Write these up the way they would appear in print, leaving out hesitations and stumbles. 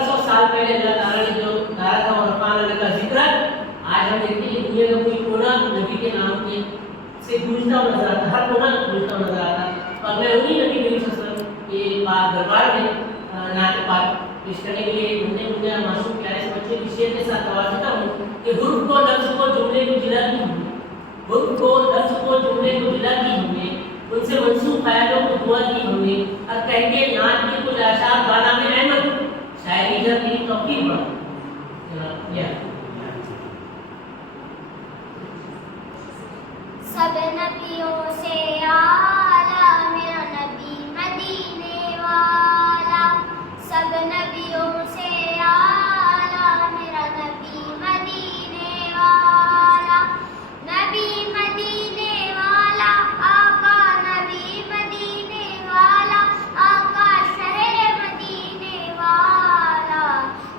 1500 साल पहले अल्लाह ताला ने जो कहा था और रफ़अना का जिक्र आज हम देखते हैं दुनिया का कोई कोना नबी के नाम के से गूंजता हुआ नजर आता, हर कोना गूंजता हुआ नजर आता। और मैं उन्हीं नबी करीम सल्लल्लाहु अलैहि वसल्लम के पाक दरबार में नात पाक पेश करने के लिए घूमने मासूम प्यारे से बच्चे की शेर के साथ तवाज़ुता हूँ कि हुर्फ को लफ्ज़ को जुमले को जिला की हमने, हुर्फ को लफ्ज़ को जुमले को जिला की हमने, उनसे मंसूब ख्यालों को दुआ की हमने, और कहते नात के कुछ आशार बाला में अहमद शायरी जब की तौकीर बढ़ा। सब नबियों से आला मेरा नबी मदीने वाला, सब नबियों से आला मेरा नबी मदीने वाला, नबी मदीने वाला आका, नबी मदीने वाला आका, शहर मदीने वाला,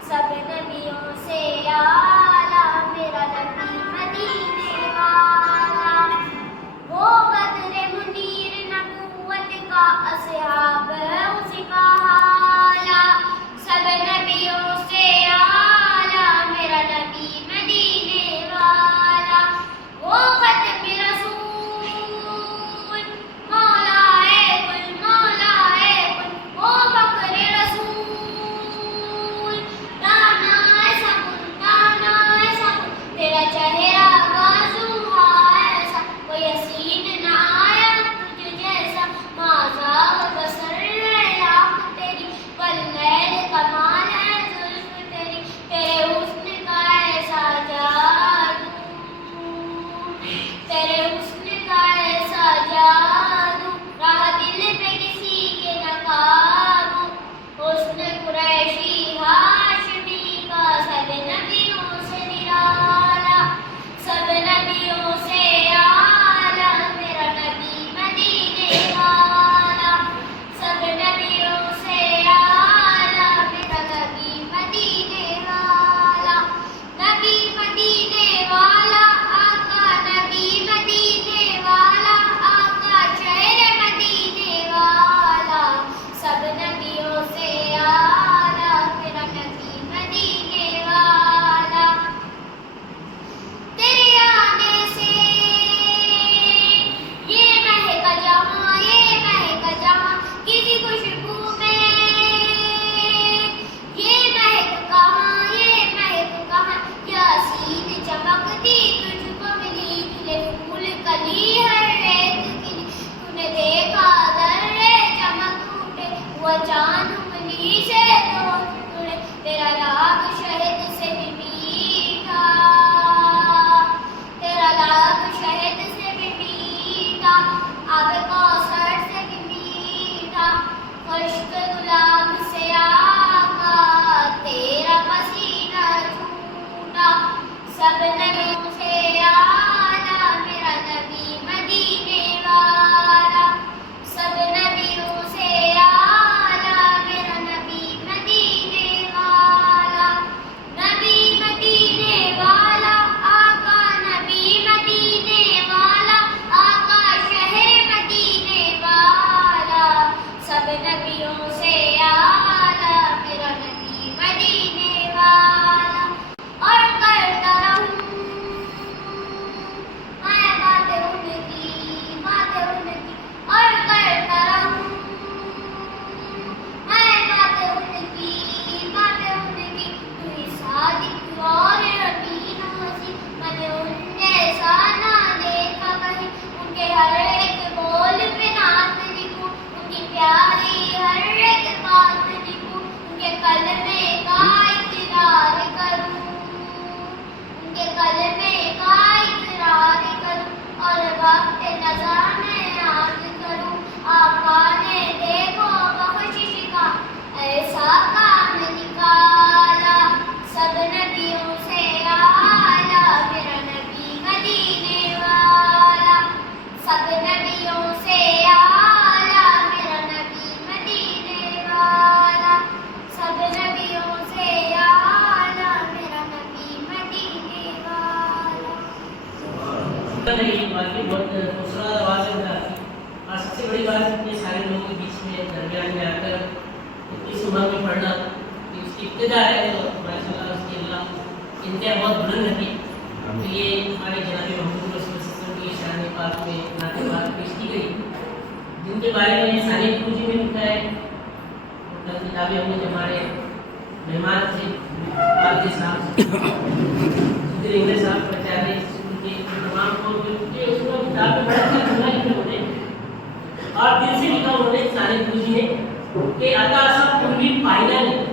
सब नबियों से आला मेरा नबी मदीने वाला। वो बदरे मुनीर नबूवत का असहाब उसी का हाला, सब नबियों से आला मेरा नबी मदीने वाला। वो खत्म रसूल मौलाए कुल, वो बकरे रसूल दाना सबुल, तेरा चेहरा बाजू ऐसा, कोई हसीन ना आया तुझ जैसा, माज़ा बसर आँख तेरी, वल्लैल कमाल है जुल्फ़ तेरी, तेरे हुस्न का ऐसा जादू, तेरे हुस्न का ऐसा जादू, रहा दिल पे किसी के न काबू, हुस्न कुरैशी हाशमी का सब नबियों से निराला, सब नबियों से आला मेरा नबी मदीने वाला, सब नबियों से आला मेरा नबी मदीने वाला, नबी मदीने वाला आका, नबी मदीने वाला आका, शहर मदीने वाला, सब नबियों से आला मेरा नबी मदीने वाला। तेरे आने से ये महका जहां, ये महका जहां, किसी खुशबू में ये महक कहाँ, यासीन चमकती तुझको मिली, खिले फूल कली हर रेत खिली, तूने देखा दर्रे चमक उठे, हुआ चांद उंगली से टूटे, तेरा लाग शहद से भी मीठा, तेरा लाग शहद से भी मीठा, आब कौसर से भी मीठा, खुश्क गुलाब से आका, तेरा पसीना छूटा, सब नबियों से आला मेरा नबी मदीने वाला, सब नबियों से आला मेरा नबी मदीने वाला, नबी मदीने वाला आका, नबी मदीने वाला आका, शहर मदीने वाला, सब नबियों से आला मेरा नबी मदीने वाला। और करता रहूं मैं बातें उनकी, और करता रहूं मैं बातें उनकी, तू ही सादिक और अमीन हसीन, मैंने उन जैसा ना देखा कहीं, उनके हर एक बोल पे नात लिखूं, उनकी प्यारी हर एक बात लिखूं, उनके कलमे का इकरार करूं, उनके कलमे का इकरार करूं, और वक्त नज़र में याद करूं, आका ने देखो बख्शिश का ऐसा काम निकाला, सब नबियों से आला मेरा नबी मदीने वाला, सब नबियों से आला मेरा नबी मदीने वाला, सब नबियों से आला मेरा नबी मदीने वाला। वाकई बहुत खूबसूरत आवाज़ है उनका। और सबसे बड़ी बात इतने सारे लोगों के बीच में दरमियान में आकर इतनी सुबह में पढ़ना, इब्तिदा है तो माशाअल्लाह उसकी अल्लाह इंतहा बहुत बुलंद रखे। तो ये हमारे जनाब मोहम्मद रसूल सल्लल्लाहु अलैहि वसल्लम की शान पाक में नाते पाक पेश की गई, जिनके बारे में सानी पूजी में लिखा है। कल किताबें हमने जब हमारे मेहमान थे पालकी साहब सुधीर इंग्लिश साहब प्राचार्य उनके तमाम को उनके उसमें किताब में बड़ा अच्छा लिखा है उन्होंने, और दिल से लिखा उन्होंने सानी पूजी ने कि आता असा पूर्वी पाइना नहीं,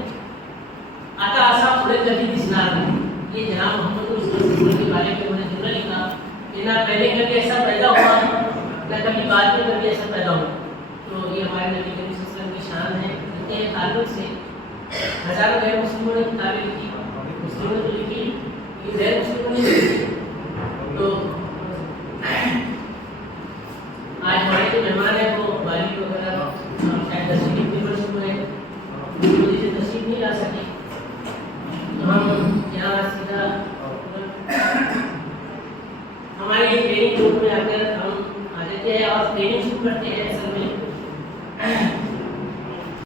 आता असा पूरे कभी दिसणार नहीं। ये जनाब मोहम्मद रसूल के बारे में उन्होंने जुमला लिखा कि ना पहले कभी ऐसा पैदा हुआ ना कभी बाद में कभी ऐसा पैदा हुआ। तो ये हमारे नबी करीम सल्लल्लाहु अलैहि वसल्लम की शान है। इनके ताल्लुक से हजारों गैर मुस्लिमों ने किताबें लिखी, मुस्लिमों ने तो लिखी, ये गैर मुस्लिमों ने लिखी। तो आज हमारे जो मेहमान हैं वो बालिग वगैरह शायद 10वीं पेपर शुरू है, तो इसे तशरीफ नहीं ला सके, तो हम यहाँ सीधा हमारे ट्रेनिंग ग्रुप में आकर हम आ जाते हैं और ट्रेनिंग शुरू करते हैं। असल में